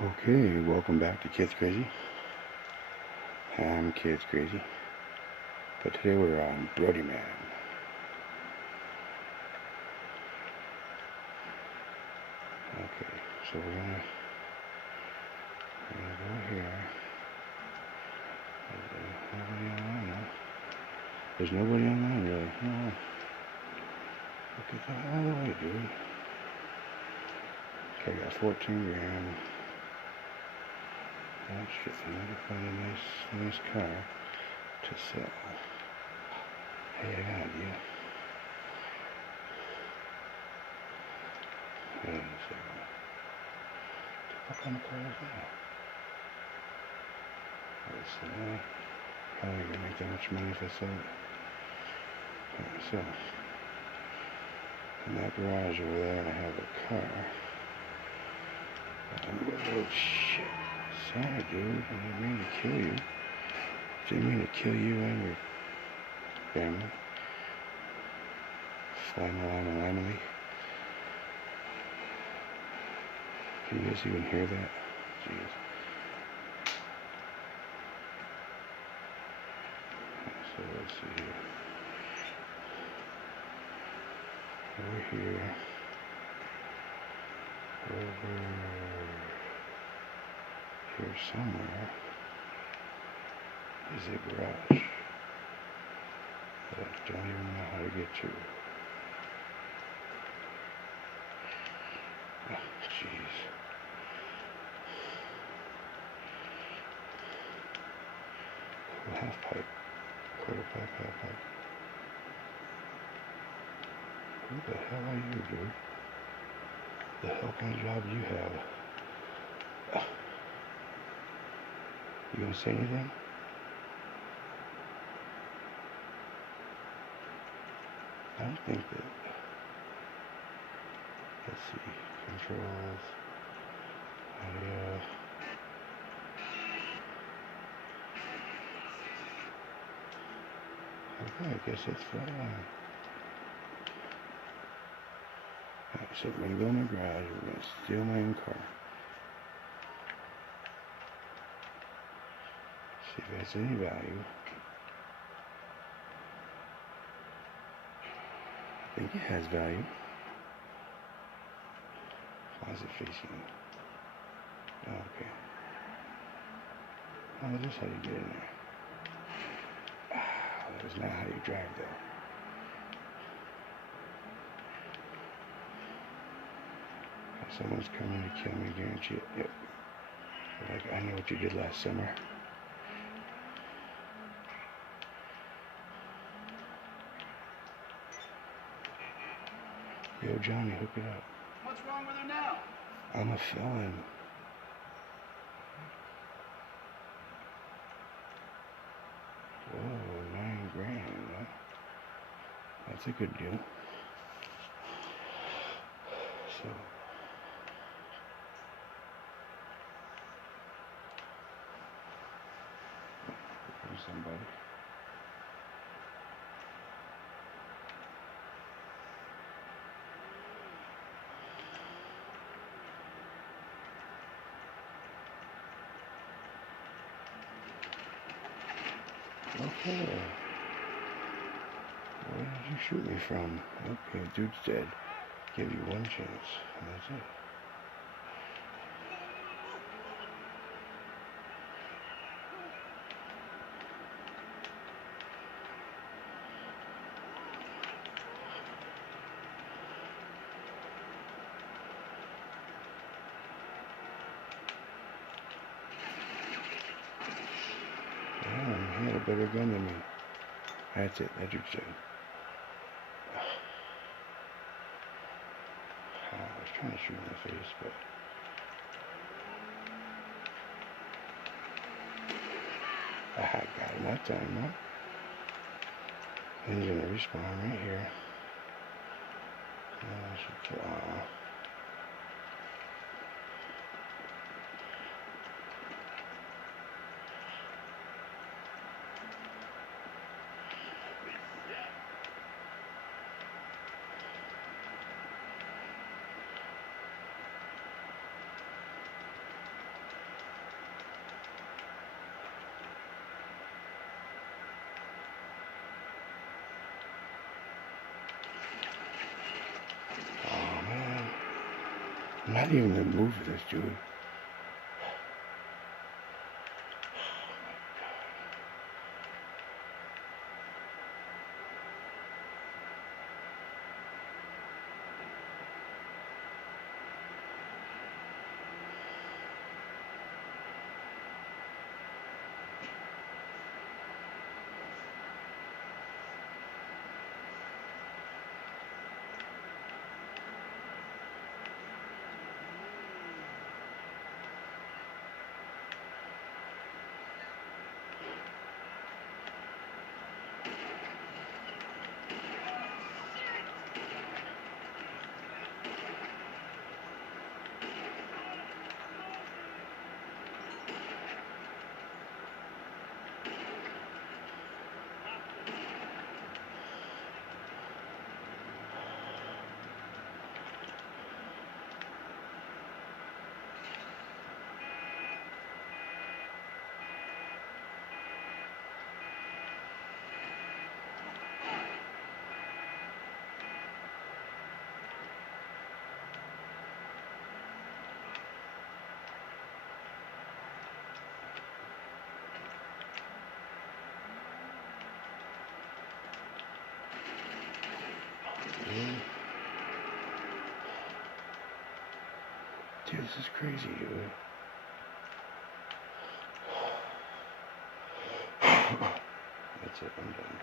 Okay, welcome back to Kids Crazy. I'm Kids Crazy, but today we're on Brody Man. Okay, so we're gonna go here. There's nobody online really. Oh, look at that all the way, dude. Okay, I got 14 grand. Oh shit, I need to find a nice car to sell. Hey, I got an idea. Wait a second. What kind of car is that? Let's see. Probably gonna make that much money if I sell it. Okay, so in that garage over there, I have a car. Oh shit. Sorry, dude. I didn't mean to kill you. Didn't mean to kill you and your family. Family. Can you guys even hear that? Jeez. So let's see here. Over here. Over here somewhere is a garage that I don't even know how to get to. Oh, jeez. Half pipe. Quarter pipe, half pipe. Who the hell are you, dude? The hell kind of job you have? You gonna say anything? I don't think that. Let's see. Controls. Audio. Okay, I guess it's fine. Alright, so we're gonna go in the garage. We're gonna steal my own car. See if it has any value. I think it has value. Why is it facing? Oh, okay. Oh, this is how you get in there. Ah, that is not how you drive though. Someone's coming to kill me, guarantee it. Yep. Like, I know what you did last summer. Yo, Johnny, hook it up. What's wrong with her now? I'm a felon. Whoa, 9 grand, huh? That's a good deal. So, here's somebody. Okay. Where did you shoot me from? Okay, dude's dead. Give you one chance, and that's it. Damn, he had a better gun than me. That's it, that dude's dead. I was trying to shoot him in the face, but... I got him that time, huh? He's gonna respawn right here. I should kill. I'm not even gonna move this, dude. Dude, this is crazy, dude. That's it, I'm done.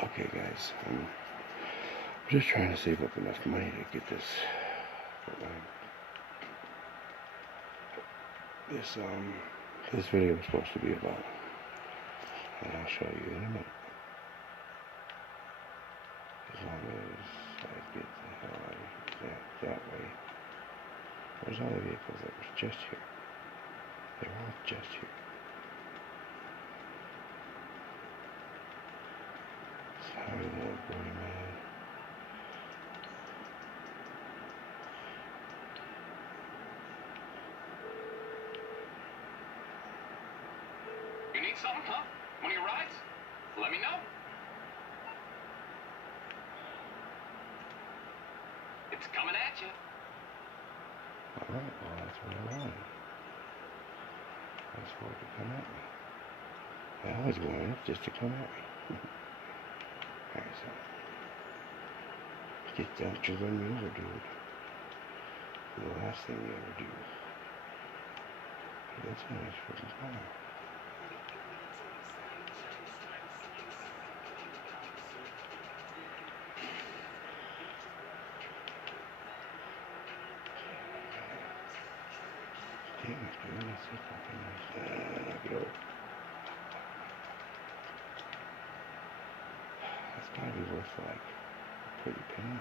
Okay, guys, I'm just trying to save up enough money to get this. This video was supposed to be about, and I'll show you in a minute. As long as I get the hell out of that way. Where's all the vehicles that was just here? They're all just here. Sorry, little boy, man. something, huh? One of your rides? Let me know. It's coming at you. Alright, well that's what I wanted. That's for it to come at me. I always wanted it just to come at me. Alright, so get that you're gonna over, dude. The last thing you ever do. That's how much freaking fun. Damn it, dude, that's so fucking nice. Get over. That's gotta be worth like a pretty penny.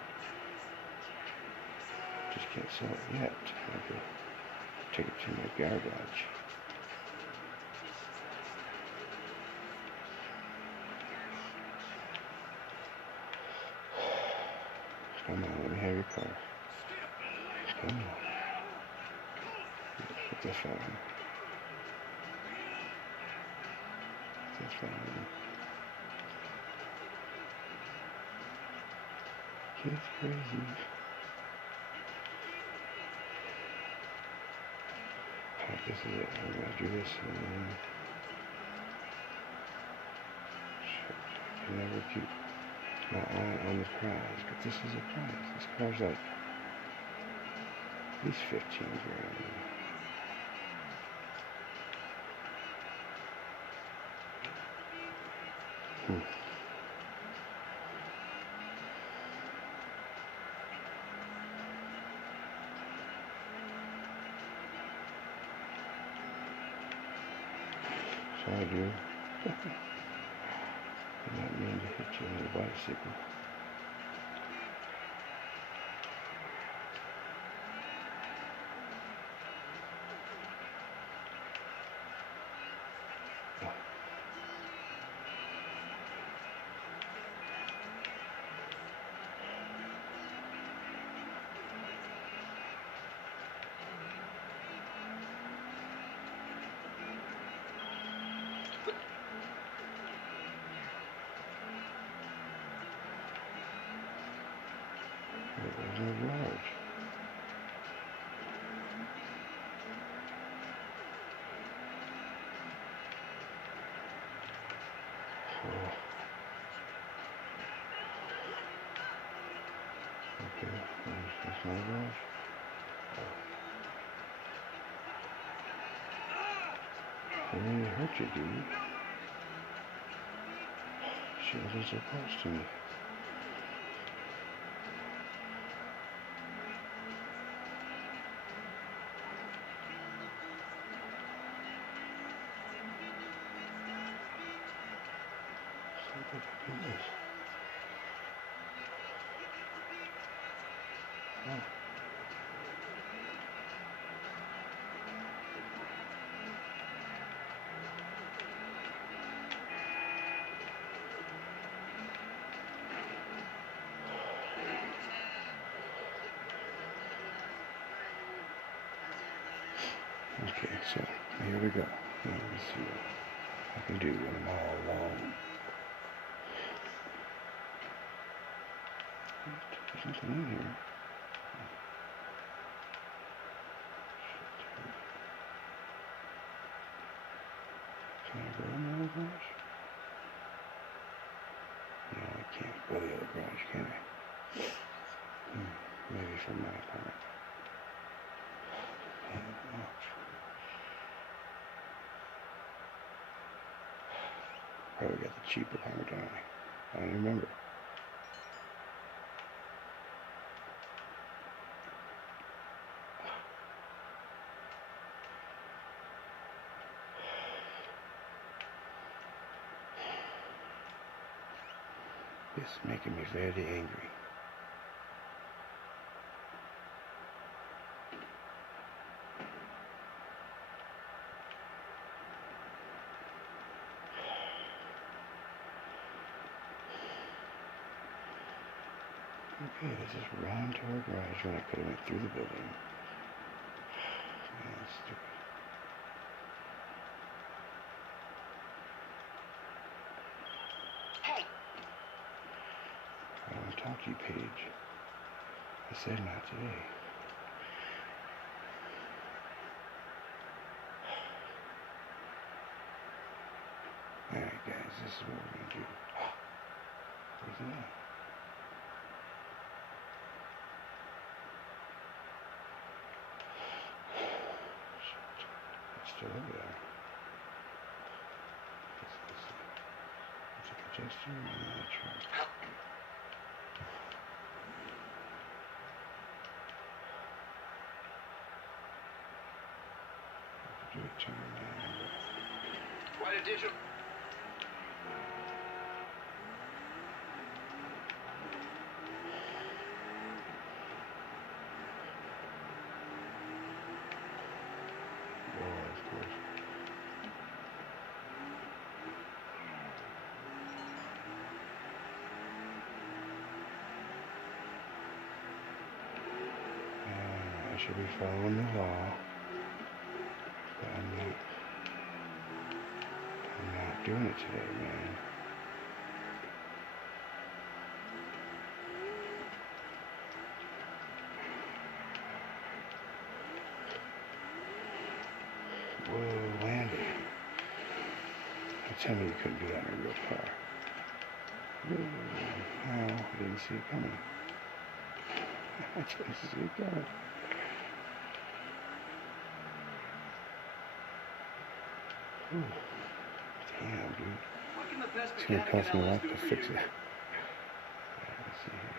Just can't sell it yet. I could take it to my garage. Come on, let me have your car. Come on. Put this on. That's fine. It's crazy. Alright, this is it. I'm gonna do this and then... Shit. I can never keep my eye on the prize, but this is a prize. This car's like at least 15 grand. Sorry, dude. I did not mean to hit you on the bicycle. It wasn't large. Oh. Okay, that's my garage. I really hurt you, dude. She wasn't so close to me. What the fuck is this? Oh. Okay, so here we go. Let's see what I can do when I'm all alone. There's nothing in here. Can I go in the other garage? No, I can't go to the other garage, can I? Maybe from my apartment. Probably got the cheap apartment, don't I? I don't remember. This is making me very angry. Okay, let's just run to our garage when I could have went through the building. Man, that's stupid. Hey. I don't want to talk to you, Paige. I said not today. Alright guys, this is what we're going to do. Where's it at? It's still over there. It's a congestion. I'm not sure. Do it to me, man. Quite a digital. Of course. I should be following the law, but I'm not doing it today, man. Whoa, landed. Tell me you couldn't do that in a real car. Whoa, I didn't see it coming. I didn't see it coming. Ooh, damn, dude. It's gonna cost me a lot to fix it. Let's see here.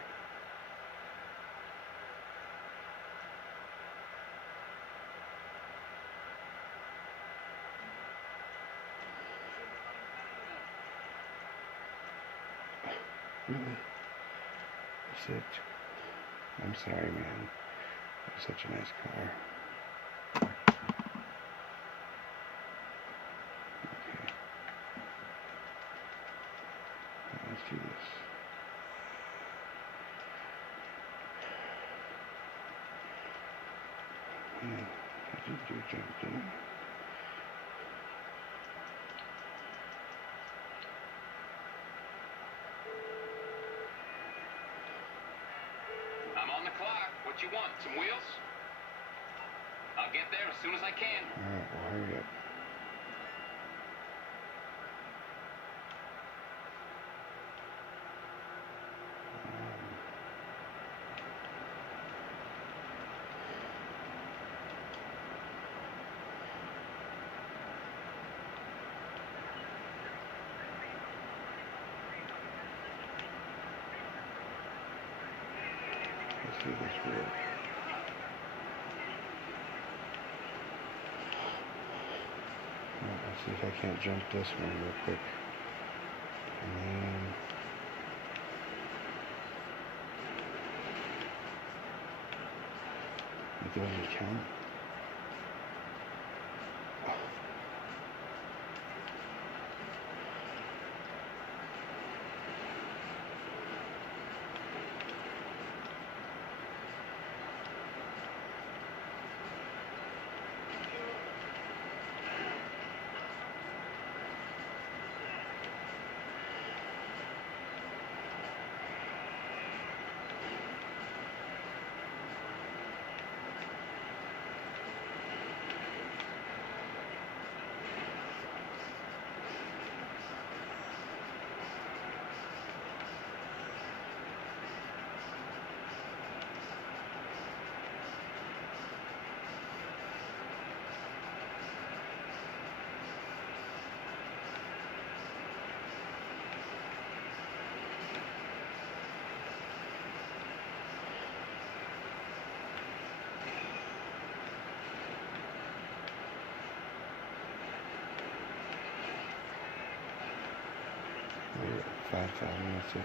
Really? That's it. I'm sorry, man. It was such a nice car. Okay. Now let's do this. Man, I did do a jump, didn't I? I'm on the clock. What you want? Some wheels? I'll get there as soon as I can. Alright, well, hurry up. Let's see this work. Let's see if I can't jump this one real quick. And then... do I need to count? We're at 5,000, that's it.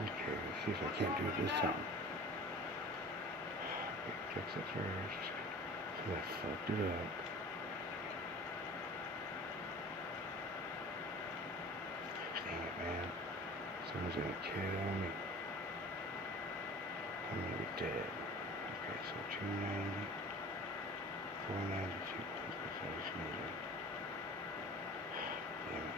Okay, let's see if I can't do it this time. Fix it first. I fucked it up. Someone's gonna kill me. I'm gonna be dead. Okay, so 290, 492. That's all I just needed. Damn it.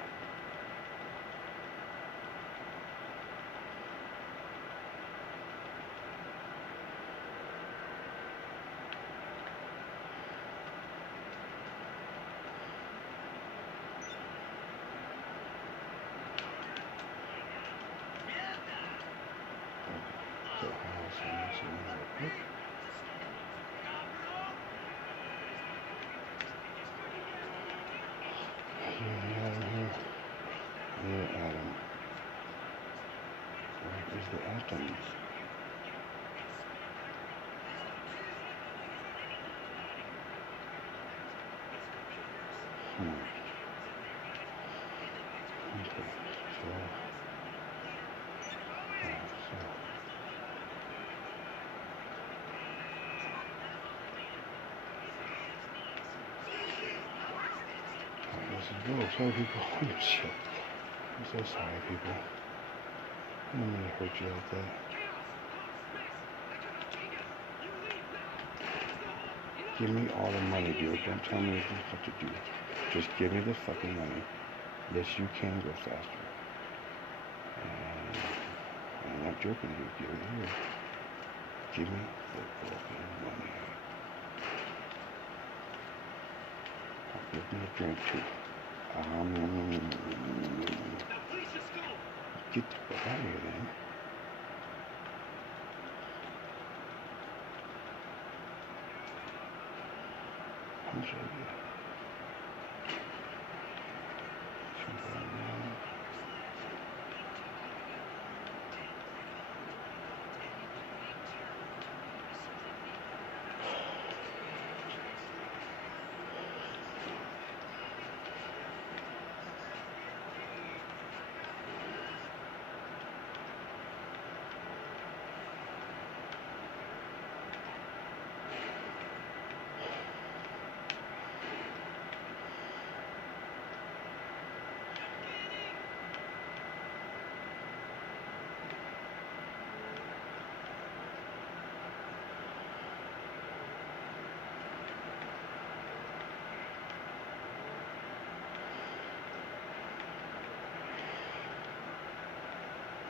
So, quick. Yeah, Adam. Where is the atom? Okay, so, this is real. Sorry, people. Shit. I'm so sorry, people. I didn't mean to hurt you like that. Give me all the money, dude. Don't tell me what to do. Just give me the fucking money. Yes, you can go faster. And I'm not joking here. Give it here. Give me the fucking money. Give me a drink too. Get the fuck out of here then. How much I get?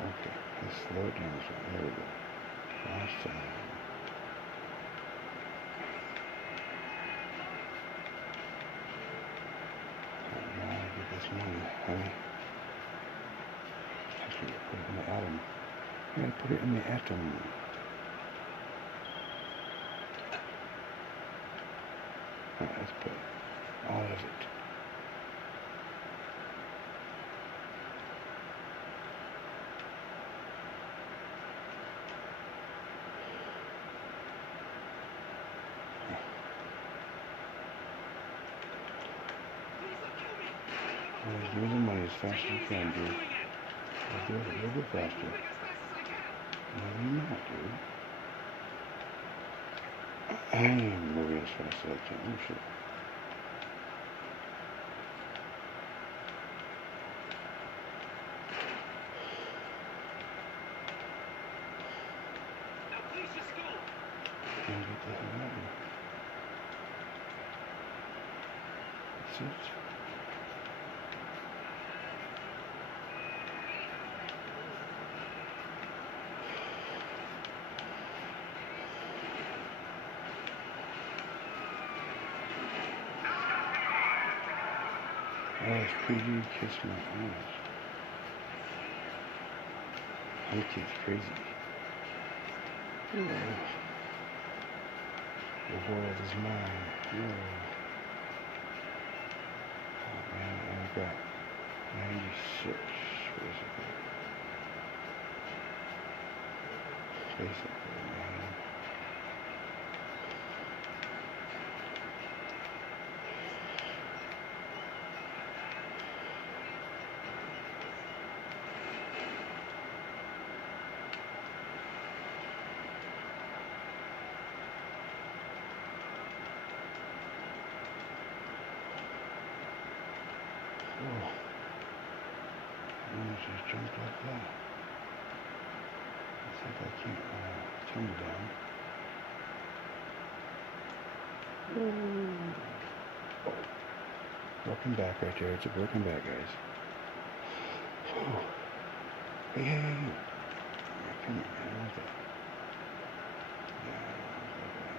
Okay, let's slow it down. So there we go. Last time. Now I get this money, honey. Actually, put it in the atom. Yeah, put it in the atom. Alright, let's put all of it. Give me the money as fast as you can, dude. I'll do it a little bit faster. No, you're not, dude. I am moving as fast as I can. Oh, shit. Can't get the hell out of here. That's it. Oh, it's pretty. Kiss my ass. That kid's crazy. Oh. The world is mine. Oh, oh man, I've got 96. What is it? Basically, man. Oh, I almost just jumped like that. like I can't turn it down. Ooh. Broken back right there. It's a broken back, guys. Hey, hey, hey. Come here, man. I want that. Yeah, okay.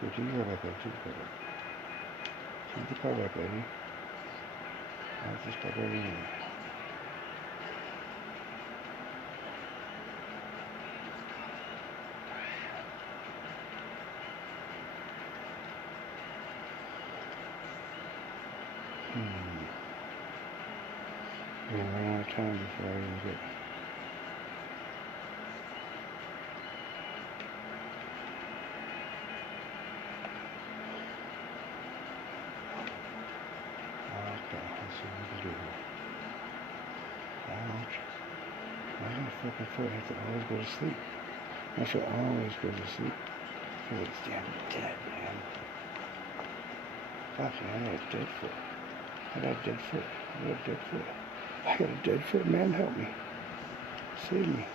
Take your car back, lady. Take your car back. Take your car back, lady. I'll just stop right in here. We're gonna run out of time before I even get. Okay, let's see what we can do here. Ouch. Why my fucking foot have to always go to sleep? I should always go to sleep. Because it's damn dead, man. Fuck, man, I got a dead foot. I got a dead foot. I got a dead foot. I got a dead foot, man, help me. Save me.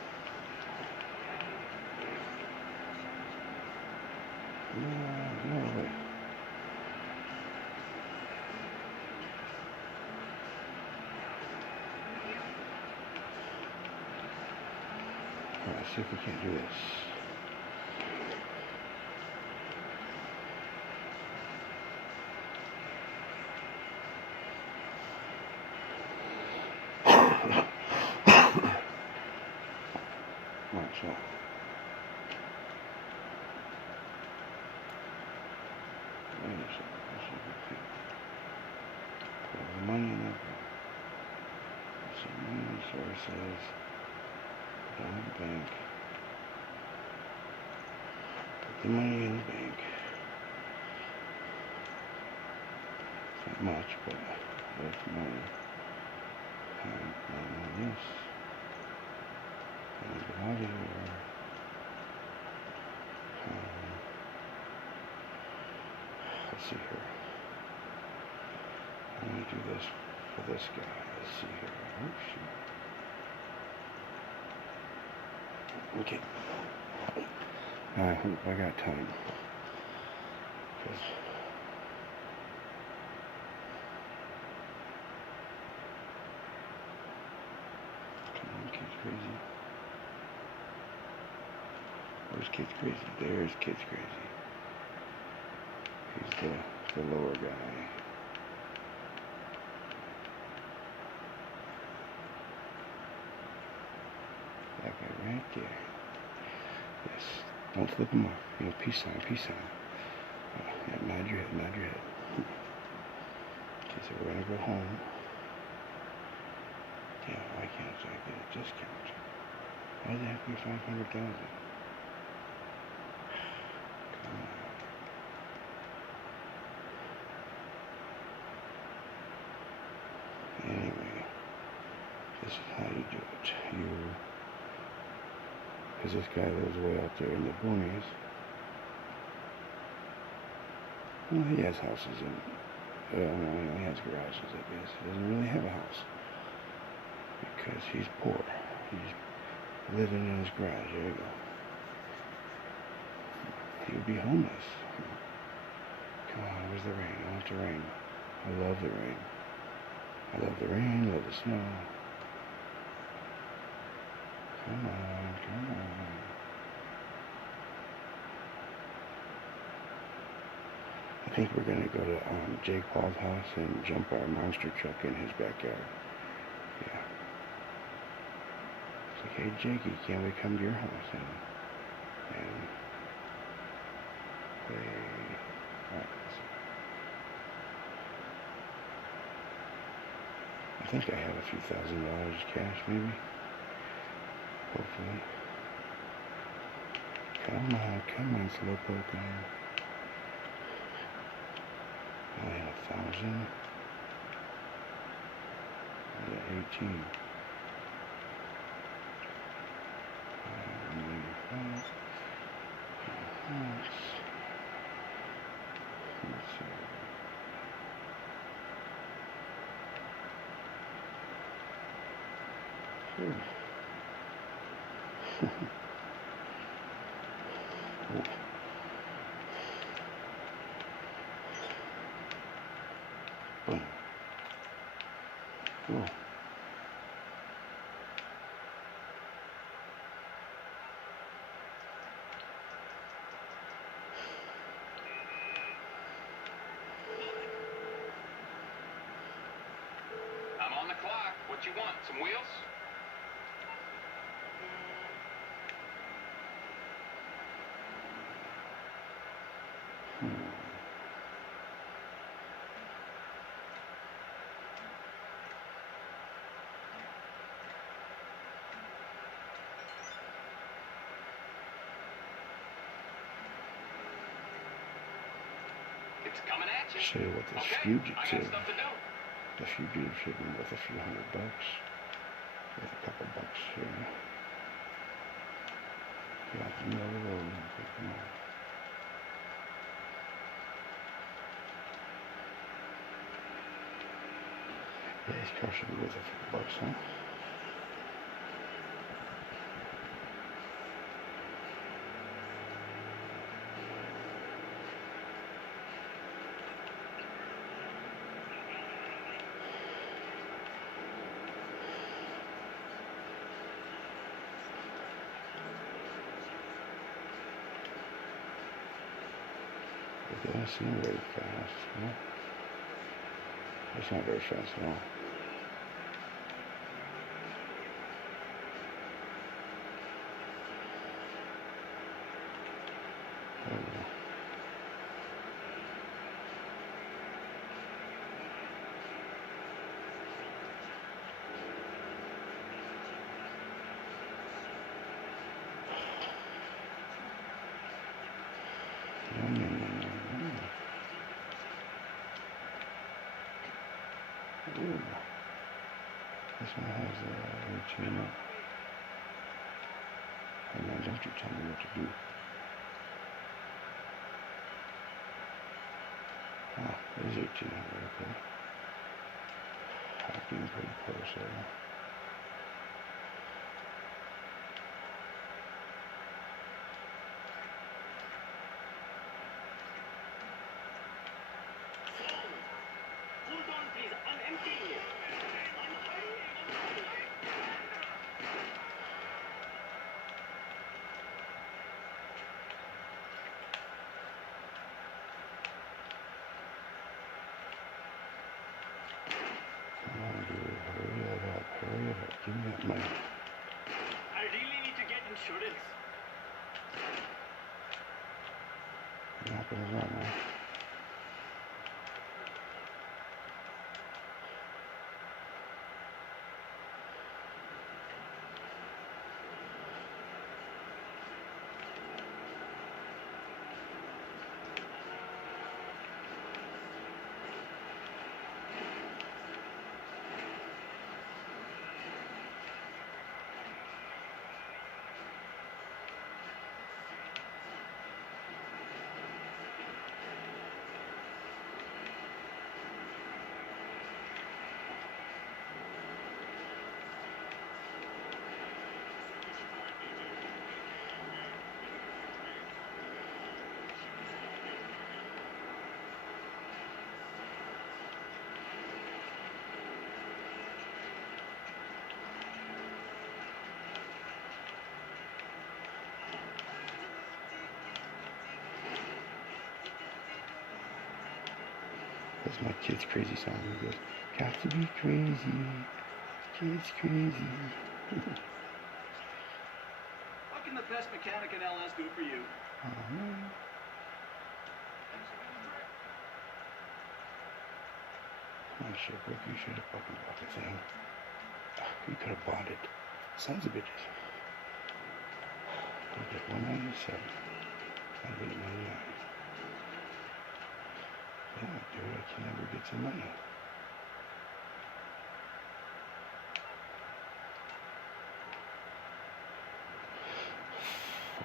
No way. Alright, see if we can't do this. Alright, so. Wait a second. Let's see if we can put all the money in that. Let's see, money sources. Down in the bank. Put the money in the bank. It's not much, but that's money. And this. And get out of here. Let's see here. I'm going to do this for this guy. Let's see here. Oh, shoot. Okay. I hope I got time. Come on, Kid's Crazy. Where's Kid's Crazy? There's Kid's Crazy. He's the lower guy. That guy right there. Yes. Don't flip him off. You know, peace sign, peace sign. Yeah, nod your head, nod your head. Okay, so we're gonna go home. Yeah, why can't I get a discount? Why does it have to be 500,000? Come on. Anyway, this is how you do it. Because this guy lives way out there in the boonies. Well, he has houses in, no, he has garages, I guess. He doesn't really have a house. Because he's poor. He's living in his garage. There you go. He would be homeless. Come on, where's the rain? I want the rain. I love the rain. I love the rain, I love the snow. Come on, come on. I think we're going to go to Jake Paul's house and jump our monster truck in his backyard. Yeah. It's like, hey Jakey, can we come to your house? And hey, alright. I think I have a few $1,000 cash, maybe. Hopefully. Come on, Slowpoke. I have 1,000. I got 18. 95. Ooh. Ooh. Boom. Ooh. I'm on the clock. What you want? Some wheels? It's coming at you. Say what this Okay, I got fugitive. stuff to do. The fugitive should be worth a few $100. Worth a couple bucks here. Get out the middle of the road. Come on. Yeah, this car should be worth a few bucks, huh? It doesn't seem very fast, huh? It's not very fast at all. There we go. Yum, yum, yum, yum, yum. Ooh. This one has a chain up. Hey man, don't you tell me what to do. Ah, there's 1800, okay. Hacking pretty close there. Hold on, please. I'm emptying it. Come on, dude. Hurry it up. Hurry it up. Give me that money. I really need to get insurance. You're not gonna run, huh? That's my kid's crazy song. He goes, got to be crazy. Kid's crazy. What can the best mechanic in LS do for you? Oh shit, Brooke, you should have fucking bought the thing. You could have bought it. Sons of bitches. Look at 197. I'll get 99. Yeah, dude, I can never get some money.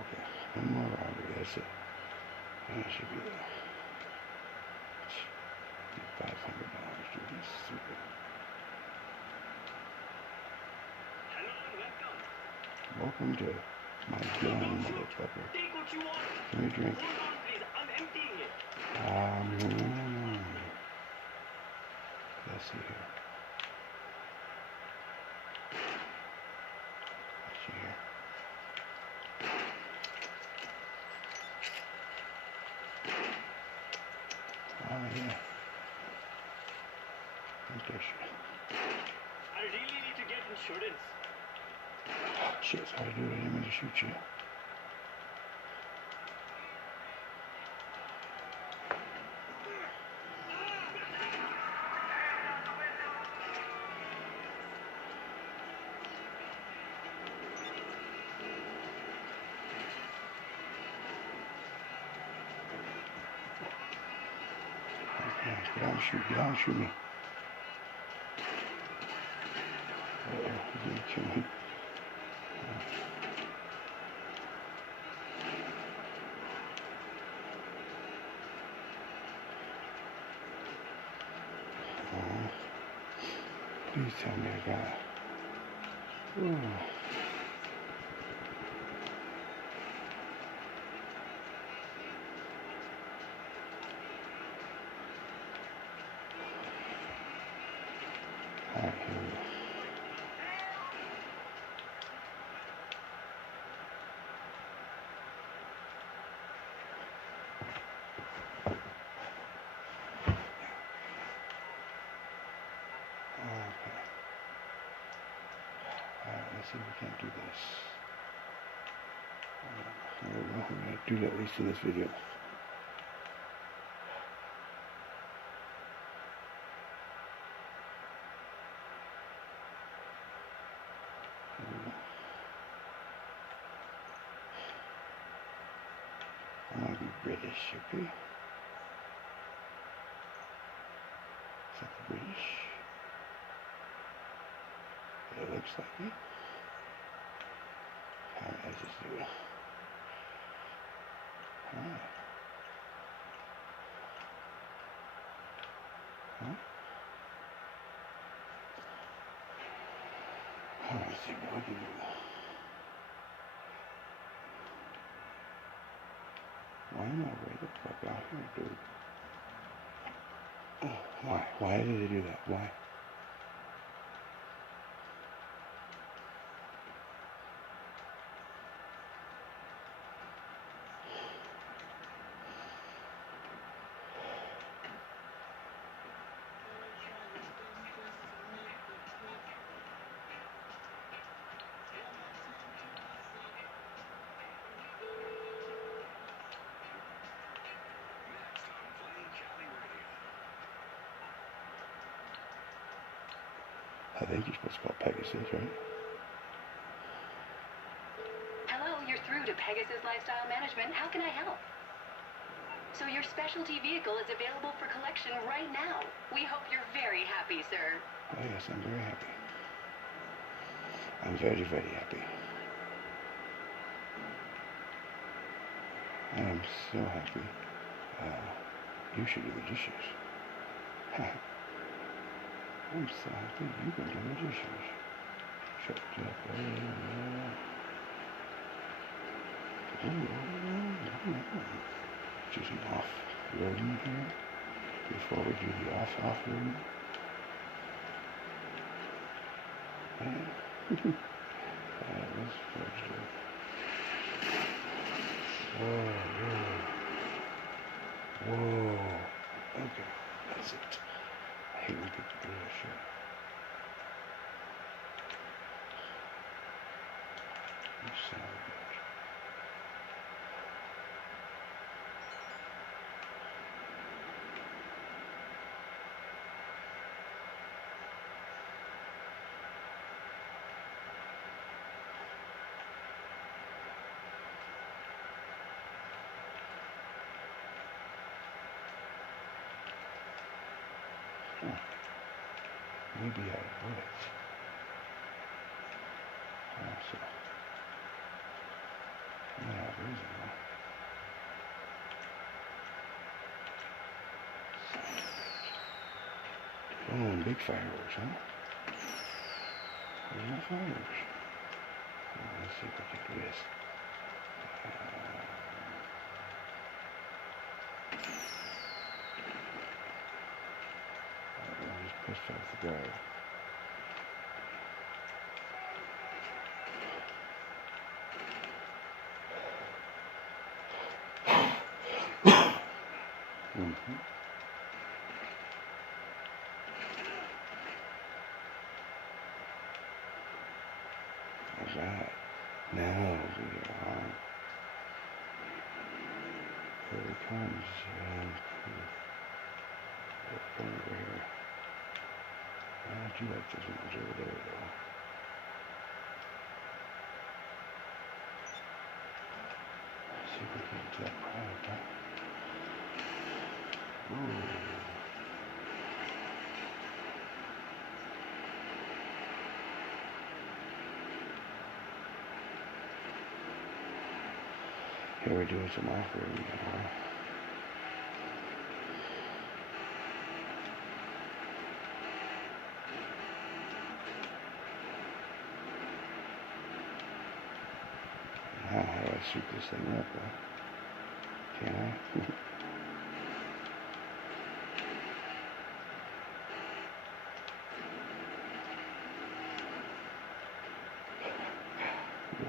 Okay, one more robbery, that's it. That should be there. $500, dude, he's stupid. Hello, Welcome to my den, motherfucker. Take what you want. Give me a drink. Hold on, please. I'm emptying it. Let's see here. Let's see here. Oh yeah. Okay, I really need to get insurance. shit, so I do it. I didn't mean to shoot you. Get out and shoot. Get out and shoot me. Uh-oh, he's gonna kill me. Oh, please tell me I got it. Ooh. Alright, here we go. Okay. Alright, let's see if we can't do this. There we go. We're gonna do that at least in this video. Here we go. I'm gonna be British, okay? Is that the British? It looks like it. Alright, let's just do it. Alright. Huh? Let's see what we can do. Why am I way the fuck out here, dude? Oh, why? Why did they do that? Why? I think you're supposed to call Pegasus, right? Hello, you're through to Pegasus Lifestyle Management. How can I help? So your specialty vehicle is available for collection right now. We hope you're very happy, sir. Oh yes, I'm very happy. I'm very, very happy. I am so happy. You should do the dishes. I'm so happy you can do the dishes. Shut up. Just an off-roading here before we do the off-roading. Let's first do it. Whoa. Okay, that's it. I hate when people do that shit. You son of a bitch. Maybe I would. So, yeah, reason. Oh, big fireworks, huh? Where's my fireworks? Let's see if I can do this. I just pushed off the guard. Mm-hmm. All right. Now we are on. Here it comes. Over here. I do like this one. It's over there though. Let's see if we can get to that product, huh? Ooh. Here we're doing some offering now. Now, how do I shoot this thing up, huh? Can I?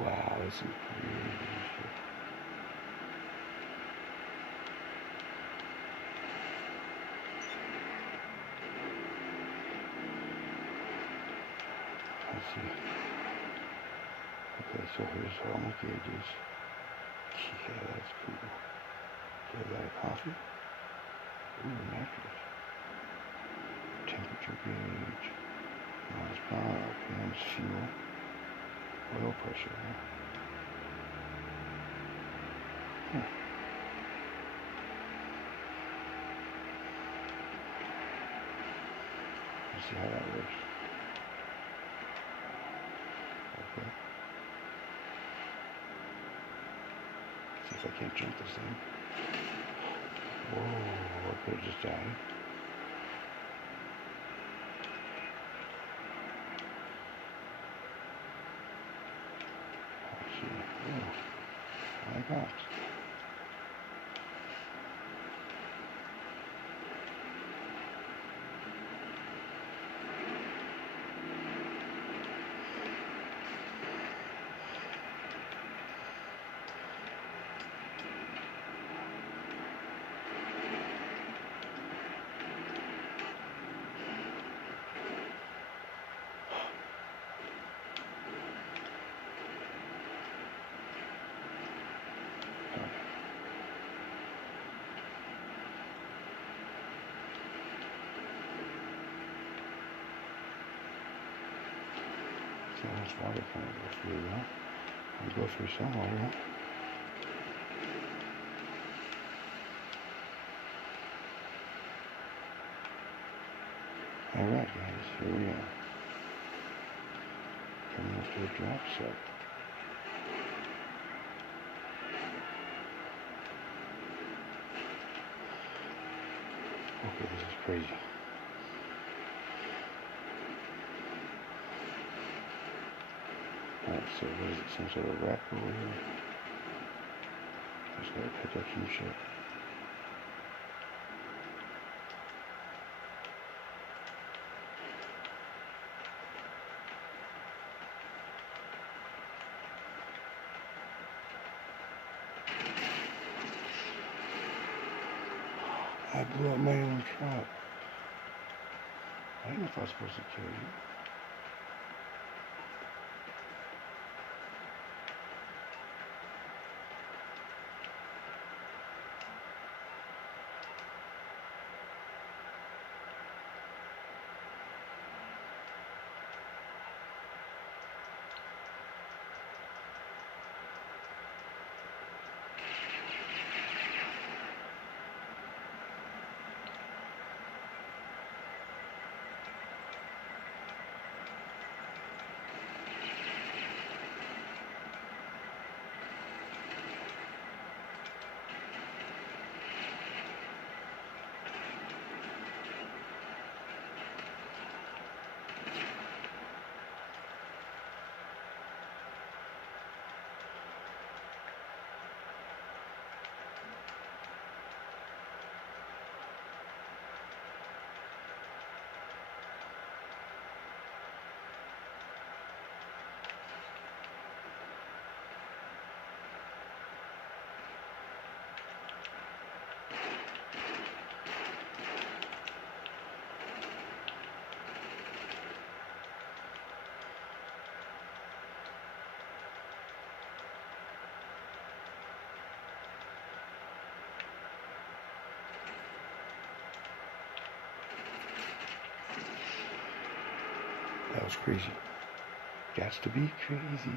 Wow, this is pretty. Let's see. Okay, so here's all my gauges. Yeah, that's cool. Okay, I got a coffee. Ooh, mattress. Temperature gauge. Miles per hour, RPMs, fuel. Oil pressure. Huh. Let's see how that works. Okay. See if I can't jump this thing. Whoa, I could have just died. Let's see. Oh, I got. So much water can I go through, huh? I'll go through some water, huh? Alright guys, here we are. Coming up to a drop set. Okay, this is crazy. Alright, so what is it? Some sort of rack over here? Just gotta pick up some shit. I blew up my own truck. I don't know if I was supposed to kill you. was crazy. Gots to be crazy.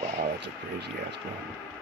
Wow, that's a crazy ass gun.